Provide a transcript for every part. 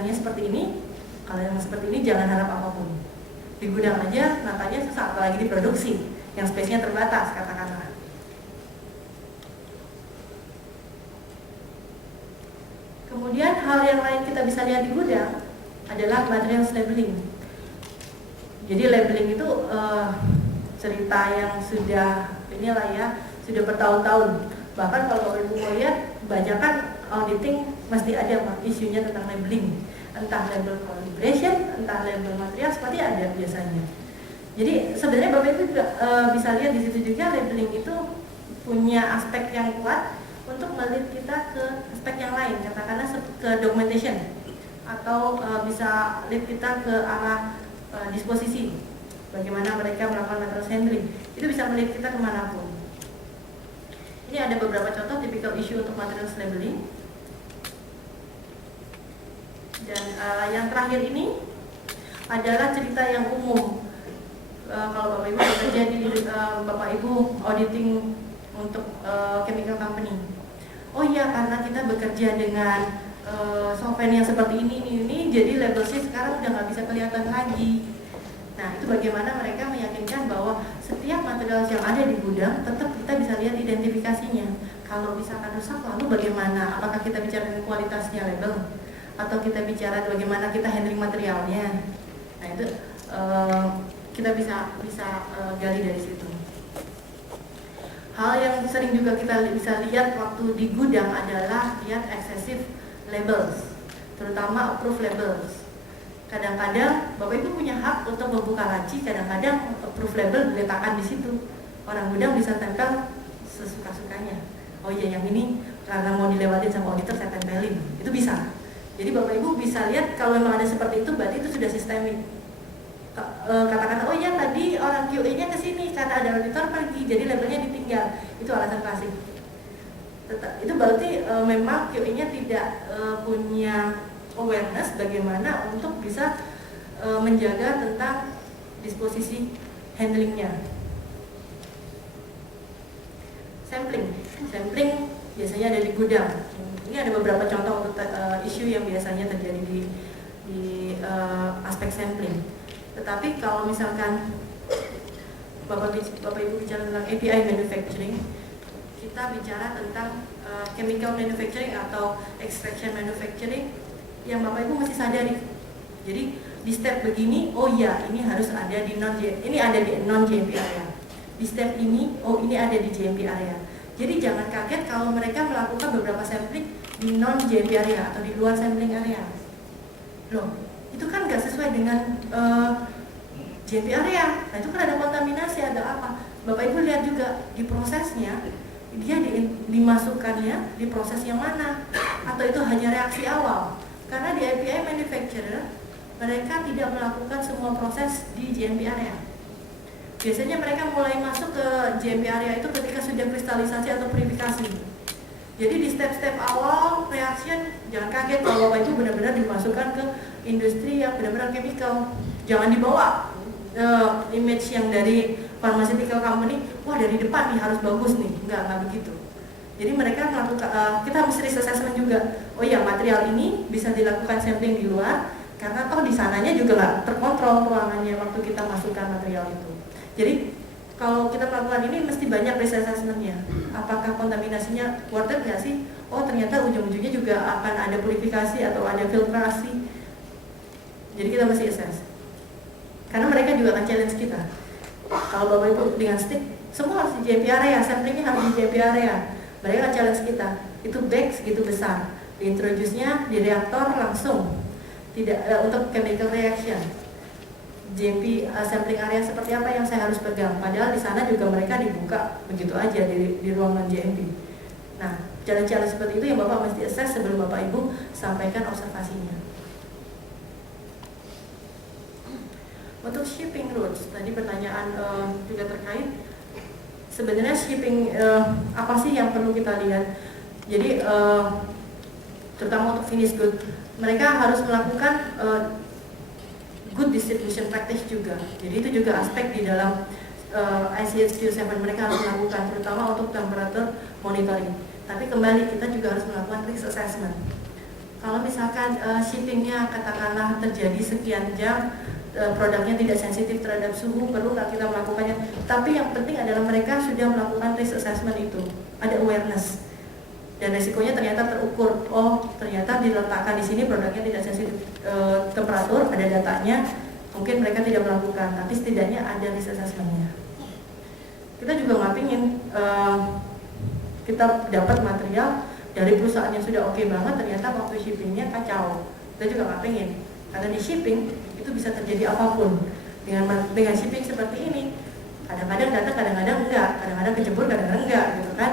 gudangnya seperti ini, kalau yang seperti ini jangan harap apapun. Di gudang aja natanya susah, apalagi diproduksi yang space-nya terbatas katakanlah. Kemudian hal yang lain kita bisa lihat di gudang adalah materials labeling. Jadi labeling itu cerita yang sudah inilah ya, sudah bertahun-tahun. Bahkan kalau Bapak Ibu mau lihat, kebanyakan auditing mesti ada isunya tentang labeling. Entah label calibration, entah label material, seperti ada biasanya. Jadi sebenarnya Bapak Ibu juga bisa lihat di situ juga labeling itu punya aspek yang kuat untuk melihat kita ke aspek yang lain, katakanlah ke documentation atau bisa lihat kita ke arah disposisi, bagaimana mereka melakukan material handling, itu bisa melihat kita kemanapun. Ini ada beberapa contoh typical issue untuk materials labeling. Dan yang terakhir ini adalah cerita yang umum. Kalau Bapak Ibu bekerja di Bapak Ibu auditing untuk chemical company. Oh iya, karena kita bekerja dengan solvent yang seperti ini, jadi label C sekarang udah nggak bisa kelihatan lagi. Nah, itu bagaimana mereka meyakinkan bahwa setiap material yang ada di gudang tetap kita bisa lihat identifikasinya. Kalau misalkan rusak, lalu bagaimana? Apakah kita bicara kualitasnya label? Atau kita bicara bagaimana kita handling materialnya? Nah, itu kita bisa gali dari situ. Hal yang sering juga kita bisa lihat waktu di gudang adalah lihat excessive labels, terutama approved labels. Kadang-kadang Bapak Ibu punya hak untuk membuka laci, kadang-kadang approved label diletakkan di situ. Orang gudang bisa tempel sesuka-sukanya. Oh iya, yang ini karena mau dilewatin sama auditor saya tempelin. Itu bisa. Jadi Bapak Ibu bisa lihat kalau memang ada seperti itu, berarti itu sudah sistemik. Katakan, oh iya tadi orang QA-nya ke sini karena ada auditor pergi, jadi labelnya ditinggal. Itu alasan klasik. Itu berarti memang QA-nya tidak punya awareness bagaimana untuk bisa menjaga tentang disposisi handlingnya. Sampling biasanya ada di gudang. Ini ada beberapa contoh untuk isu yang biasanya terjadi di aspek sampling. Tetapi kalau misalkan Bapak Ibu bicara tentang API manufacturing, kita bicara tentang chemical manufacturing atau extraction manufacturing yang Bapak Ibu mesti sadari. Jadi di step begini, oh ya ini harus ada di non GMP area. Di step ini, oh ini ada di GMP area. Jadi jangan kaget kalau mereka melakukan beberapa sampling di non GMP area atau di luar sampling area. Loh, itu kan nggak sesuai dengan GMP area. Nah itu kan ada kontaminasi, ada apa? Bapak Ibu lihat juga di prosesnya, dia dimasukkannya di proses yang mana? Atau itu hanya reaksi awal? Karena di API manufacturer mereka tidak melakukan semua proses di GMP area. Biasanya mereka mulai masuk ke GMP area itu ketika sudah kristalisasi atau purifikasi. Jadi di step-step awal reaction, jangan kaget kalau Bapak Ibu benar-benar dimasukkan ke industri yang benar-benar chemical. Jangan dibawa image yang dari pharmaceutical company, wah dari depan nih harus bagus nih, enggak begitu. Jadi mereka melakukan, kita mesti risk assessment juga. Oh ya, material ini bisa dilakukan sampling di luar, karena toh di sananya juga nggak terkontrol ruangannya waktu kita masukkan material itu. Jadi kalau kita melakukan ini mesti banyak risk assessment-nya. Apakah kontaminasinya worth it nggak sih? Oh ternyata ujung-ujungnya juga akan ada purifikasi atau ada filtrasi. Jadi kita mesti assess. Karena mereka juga akan challenge kita. Kalau Bapak Ibu dengan stick, semua harus di GMP area, samplingnya harus di GMP area. Mereka akan challenge kita. Itu bag segitu besar. Diintroduce-nya di reaktor langsung. Tidak untuk chemical reaction. GMP sampling area seperti apa yang saya harus pegang. Padahal di sana juga mereka dibuka begitu aja di ruangan GMP. Nah, challenge-challenge seperti itu yang Bapak mesti assess sebelum Bapak Ibu sampaikan observasinya. Untuk shipping routes, tadi pertanyaan juga terkait. Sebenarnya shipping apa sih yang perlu kita lihat? Jadi terutama untuk finished good, mereka harus melakukan good distribution practice juga. Jadi itu juga aspek di dalam ICH-Q7 mereka harus melakukan, terutama untuk temperature monitoring. Tapi kembali kita juga harus melakukan risk assessment. Kalau misalkan shippingnya katakanlah terjadi sekian jam, produknya tidak sensitif terhadap suhu, perlu nggak kita melakukannya? Tapi yang penting adalah mereka sudah melakukan risk assessment itu, ada awareness, dan resikonya ternyata terukur. Oh, ternyata diletakkan di sini produknya tidak sensitif temperatur, ada datanya. Mungkin mereka tidak melakukan, tapi setidaknya ada risk assessment-nya. Kita juga nggak pingin kita dapat material dari perusahaan yang sudah oke banget, ternyata waktu shippingnya kacau. Kita juga nggak pingin, karena di shipping itu bisa terjadi apapun. Dengan shipping seperti ini, kadang-kadang datang, kadang-kadang enggak, kadang-kadang kejebur, kadang-kadang enggak, gitu kan?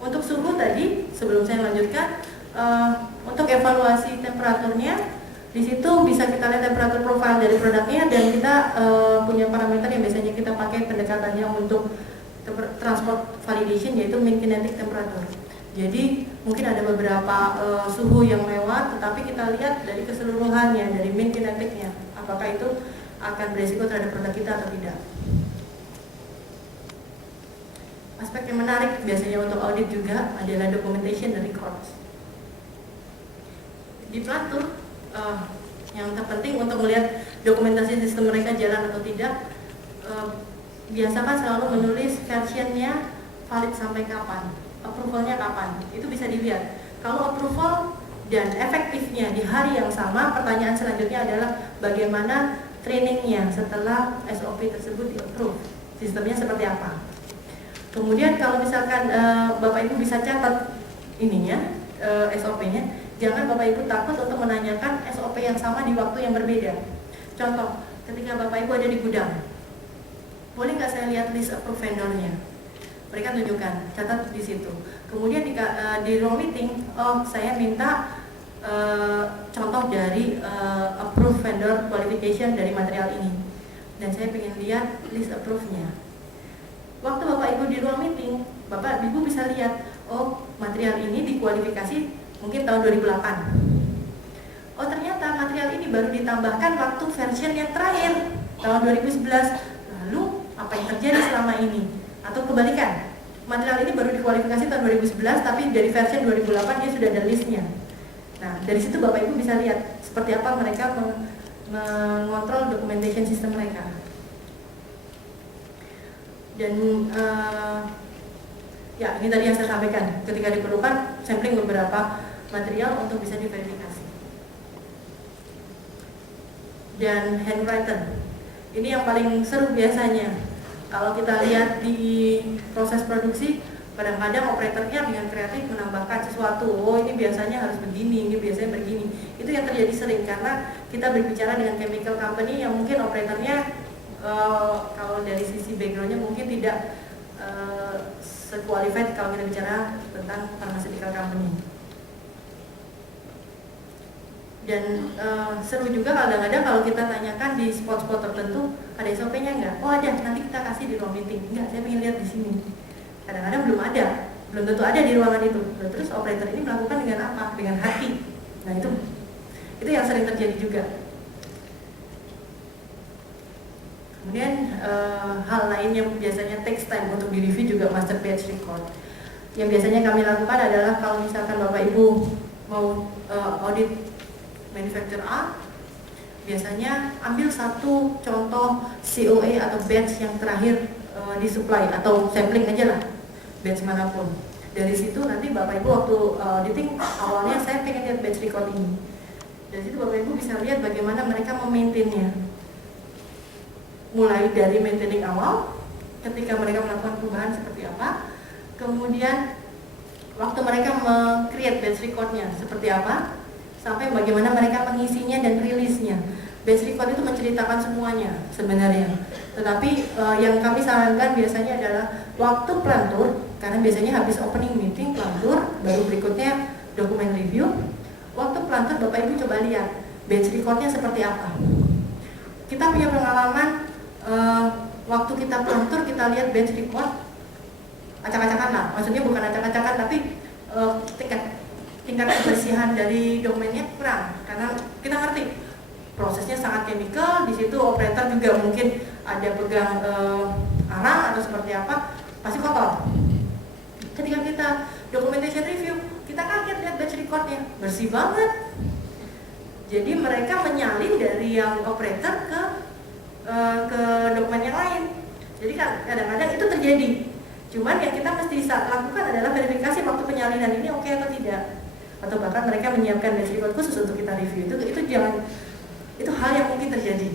Untuk suhu tadi, sebelum saya lanjutkan, untuk evaluasi temperaturnya, di situ bisa kita lihat temperatur profile dari produknya, dan kita punya parameter yang biasanya kita pakai pendekatannya untuk transport validation, yaitu mean kinetic temperature. Jadi mungkin ada beberapa suhu yang lewat, tetapi kita lihat dari keseluruhannya, dari mean kineticnya, apakah itu akan beresiko terhadap produk kita atau tidak. Aspek yang menarik biasanya untuk audit juga adalah documentation dan records. Di Plantur, yang terpenting untuk melihat dokumentasi sistem mereka jalan atau tidak, biasakan selalu menulis versionnya valid sampai kapan, approvalnya kapan, itu bisa dilihat. Kalau approval dan efektifnya di hari yang sama, pertanyaan selanjutnya adalah bagaimana trainingnya setelah SOP tersebut di-approve, sistemnya seperti apa. Kemudian kalau misalkan Bapak Ibu bisa catat ininya, SOP-nya, jangan Bapak Ibu takut untuk menanyakan SOP yang sama di waktu yang berbeda. Contoh, ketika Bapak Ibu ada di gudang, boleh nggak saya lihat list approve vendornya? Mereka tunjukkan, catat di situ. Kemudian di ruang meeting, oh saya minta contoh dari approve vendor qualification dari material ini, dan saya ingin lihat list approve-nya. Waktu Bapak Ibu di ruang meeting, Bapak Ibu bisa lihat, oh material ini dikualifikasi mungkin tahun 2008. Oh ternyata material ini baru ditambahkan waktu version yang terakhir tahun 2011. Lalu apa yang terjadi selama ini? Atau kebalikan, material ini baru dikualifikasi tahun 2011, tapi dari versi 2008 dia sudah ada listnya. Nah dari situ Bapak Ibu bisa lihat seperti apa mereka mengontrol documentation system mereka. Dan ya ini tadi yang saya sampaikan, ketika diperlukan sampling beberapa material untuk bisa diverifikasi. Dan handwritten, ini yang paling seru biasanya. Kalau kita lihat di proses produksi, kadang-kadang operatornya dengan kreatif menambahkan sesuatu. Oh ini biasanya harus begini, ini biasanya begini. Itu yang terjadi sering karena kita berbicara dengan chemical company yang mungkin operatornya kalau dari sisi backgroundnya mungkin tidak se-qualified kalau kita bicara tentang pharmaceutical company. Dan seru juga kadang-kadang kalau kita tanyakan di spot-spot tertentu, ada SOP-nya enggak? Oh ada, nanti kita kasih di ruang meeting. Enggak, saya ingin lihat di sini. Kadang-kadang belum ada, belum tentu ada di ruangan itu. Terus operator ini melakukan dengan apa? Dengan hati. Nah itu yang sering terjadi juga. Kemudian hal lain yang biasanya takes time untuk direview juga master batch record. Yang biasanya kami lakukan adalah kalau misalkan Bapak Ibu mau audit manufacturer A, biasanya ambil satu contoh COA atau batch yang terakhir disupply atau sampling aja lah, batch manapun. Dari situ nanti Bapak Ibu waktu auditing awalnya saya pengen lihat batch record ini. Dari situ Bapak Ibu bisa lihat bagaimana mereka memaintainnya. Mulai dari maintaining awal, ketika mereka melakukan perubahan seperti apa, kemudian waktu mereka me-create batch recordnya seperti apa, sampai bagaimana mereka mengisinya dan rilisnya. Batch record itu menceritakan semuanya sebenarnya. Tetapi yang kami sarankan biasanya adalah waktu plantur, karena biasanya habis opening meeting plantur, baru berikutnya dokumen review. Waktu plantur Bapak Ibu coba lihat batch recordnya seperti apa. Kita punya pengalaman waktu kita plantur kita lihat batch record acak-acakan lah, maksudnya bukan acak-acakan tapi tingkat kebersihan dari dokumennya kurang, karena kita ngerti prosesnya sangat chemical, di situ operator juga mungkin ada pegang arang atau seperti apa, pasti kotor. Ketika kita documentation application review, kita kaget lihat batch recordnya bersih banget. Jadi mereka menyalin dari yang operator ke dokumen yang lain. Jadi kadang-kadang itu terjadi. Cuman yang kita mesti lakukan adalah verifikasi waktu penyalinan ini oke atau tidak. Atau bahkan mereka menyiapkan batch record khusus untuk kita review. Itu hal yang mungkin terjadi.